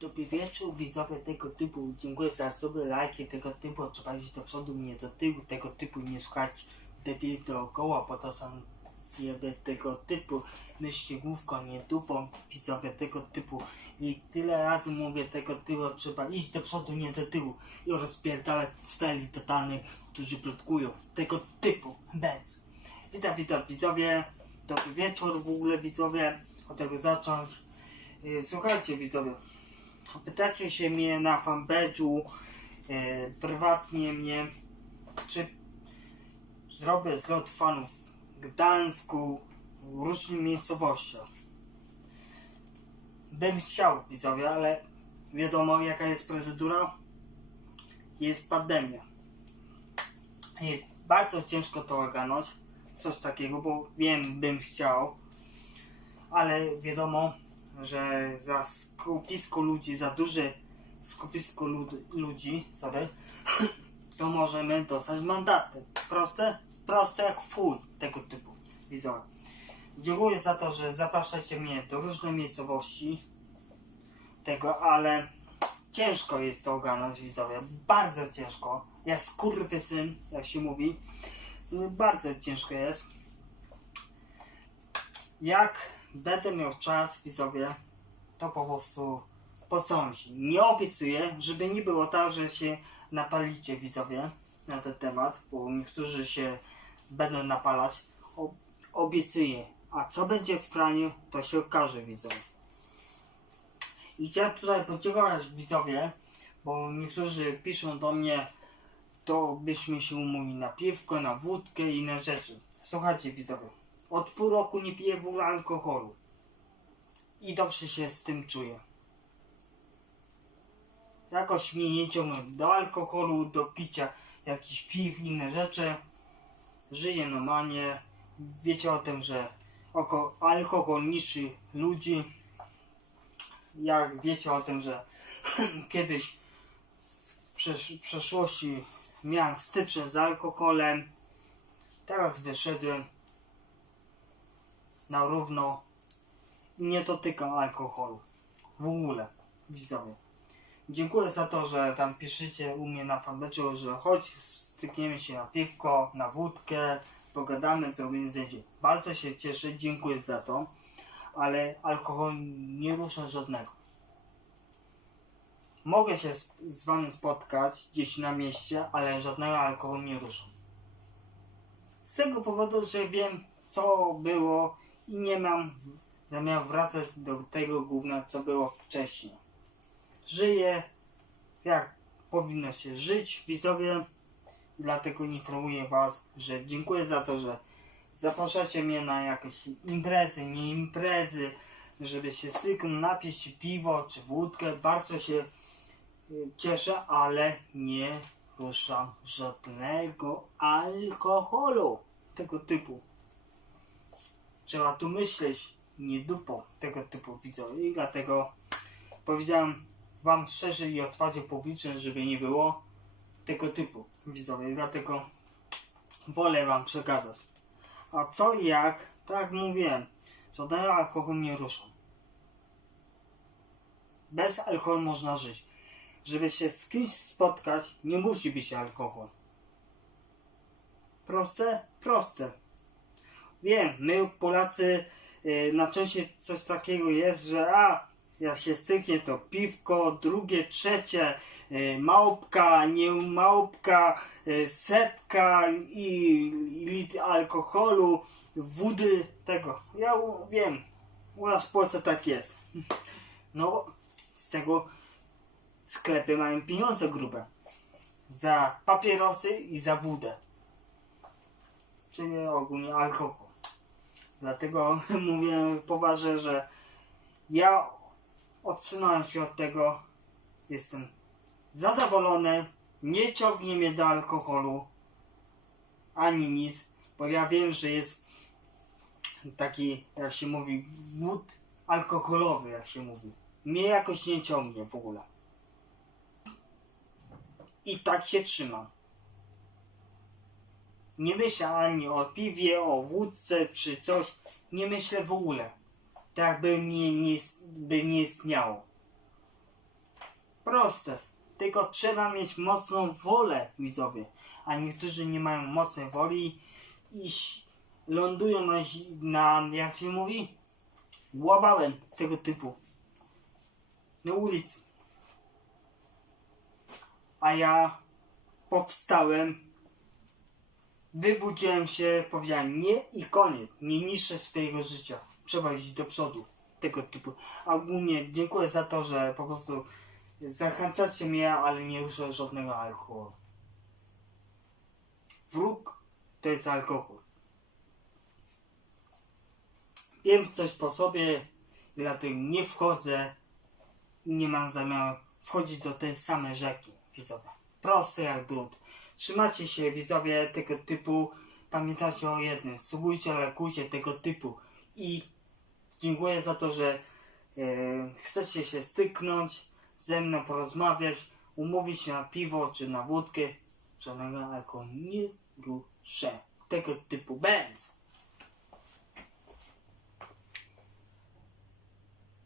Dobry wieczór, widzowie tego typu. Dziękuję za suby, lajki tego typu. Iść do przodu, nie do tyłu. Tego typu nie słuchać debil dookoła, bo to są zjeby tego typu. Myślcie główką, nie dupą, widzowie tego typu. I tyle razy mówię tego typu, trzeba iść do przodu, nie do tyłu. I rozpierdalać cweli totalnych, którzy plotkują. Tego typu. Bez. Witam, witam widzowie. Dobry wieczór w ogóle widzowie. Od tego zacząć. Yy, Słuchajcie widzowie. Pytacie się mnie na fanpage'u e, prywatnie mnie, czy zrobię zlot fanów w Gdańsku, w różnych miejscowościach. Bym chciał, widzowie, ale wiadomo jaka jest procedura. Jest pandemia. Jest bardzo ciężko to ogarnąć, coś takiego, bo wiem, bym chciał, ale wiadomo, że za skupisko ludzi, za duże skupisko lud, ludzi, sorry, to możemy dostać mandaty. Proste? Proste jak fuj, tego typu widzowie. Dziękuję za to, że zapraszacie mnie do różnych miejscowości tego, ale ciężko jest to ogarnąć widzowie, bardzo ciężko. Jak skurwysyn, jak się mówi, bardzo ciężko jest. Jak będę miał czas, widzowie, to po prostu postąpi. Nie obiecuję, żeby nie było tak, że się napalicie, widzowie, na ten temat, bo niektórzy się będą napalać. Obiecuję. A co będzie w planie, to się okaże, widzowie. I chciałem tutaj podziękować, widzowie, bo niektórzy piszą do mnie, to byśmy się umówili na piwko, na wódkę i inne rzeczy. Słuchajcie, widzowie. Od pół roku nie piję w ogóle alkoholu. I dobrze się z tym czuję. Jakoś mnie nie ciągnie do alkoholu, do picia jakichś piw, inne rzeczy. Żyję normalnie. Wiecie o tym, że alkohol niszczy ludzi. Jak wiecie o tym, że kiedyś w przesz- przeszłości miałem styczność z alkoholem. Teraz wyszedłem na równo nie dotykam alkoholu. W ogóle, widzowie. Dziękuję za to, że tam piszecie u mnie na fanpage'u, że chodź, stykniemy się na piwko, na wódkę, pogadamy, zrobimy zdjęcie. Bardzo się cieszę, dziękuję za to, ale alkohol nie rusza żadnego. Mogę się z, z wami spotkać gdzieś na mieście, ale żadnego alkoholu nie rusza. Z tego powodu, że wiem, co było i nie mam zamiaru wracać do tego gówna, co było wcześniej. Żyję jak powinno się żyć, widzowie. Dlatego informuję Was, że dziękuję za to, że zapraszacie mnie na jakieś imprezy, nie imprezy, żeby się styknąć, napić piwo czy wódkę. Bardzo się y, cieszę, ale nie ruszam żadnego alkoholu tego typu. Trzeba tu myśleć, nie dupą tego typu widzowie. I dlatego powiedziałem wam szczerze i otwarcie publicznie, żeby nie było tego typu widzowie. Dlatego wolę wam przekazać. A co i jak, tak mówiłem, żadnego alkoholu nie ruszam. Bez alkoholu można żyć. Żeby się z kimś spotkać, nie musi być alkohol. Proste? Proste. Wiem, my Polacy y, na części coś takiego jest, że a, jak się styknie to piwko, drugie, trzecie, y, małpka, nie małpka, y, setka i, litr alkoholu, wody, tego. Ja wiem, u nas w Polsce tak jest. No, z tego sklepy mają pieniądze grube. Za papierosy i za wódę. Czyli ogólnie alkohol. Dlatego mówię poważnie, że ja odsunąłem się od tego. Jestem zadowolony. Nie ciągnie mnie do alkoholu ani nic, bo ja wiem, że jest taki, jak się mówi, głód alkoholowy, jak się mówi. Mnie jakoś nie ciągnie w ogóle. I tak się trzymam. Nie myślę ani o piwie, o wódce czy coś. Nie myślę w ogóle. Tak by mnie nie, by nie istniało. Proste. Tylko trzeba mieć mocną wolę, widzowie. A niektórzy nie mają mocnej woli i lądują na, na jak się mówi, łabałem tego typu. Na ulicy. A ja powstałem, wybudziłem się, powiedziałem nie i koniec. Nie niszczę swojego życia. Trzeba iść do przodu. Tego typu. A ogólnie dziękuję za to, że po prostu zachęcacie mnie, ale nie ruszę żadnego alkoholu. Wróg to jest alkohol. Wiem coś po sobie, dlatego nie wchodzę nie mam zamiaru wchodzić do tej samej rzeki, widzowie. Proste jak drut. Trzymacie się, widzowie, tego typu. Pamiętajcie o jednym. Subujcie, lajkujcie tego typu. I dziękuję za to, że e, chcecie się styknąć, ze mną porozmawiać, umówić się na piwo czy na wódkę. Żadnego alkoholu nie ruszę. Tego typu będz.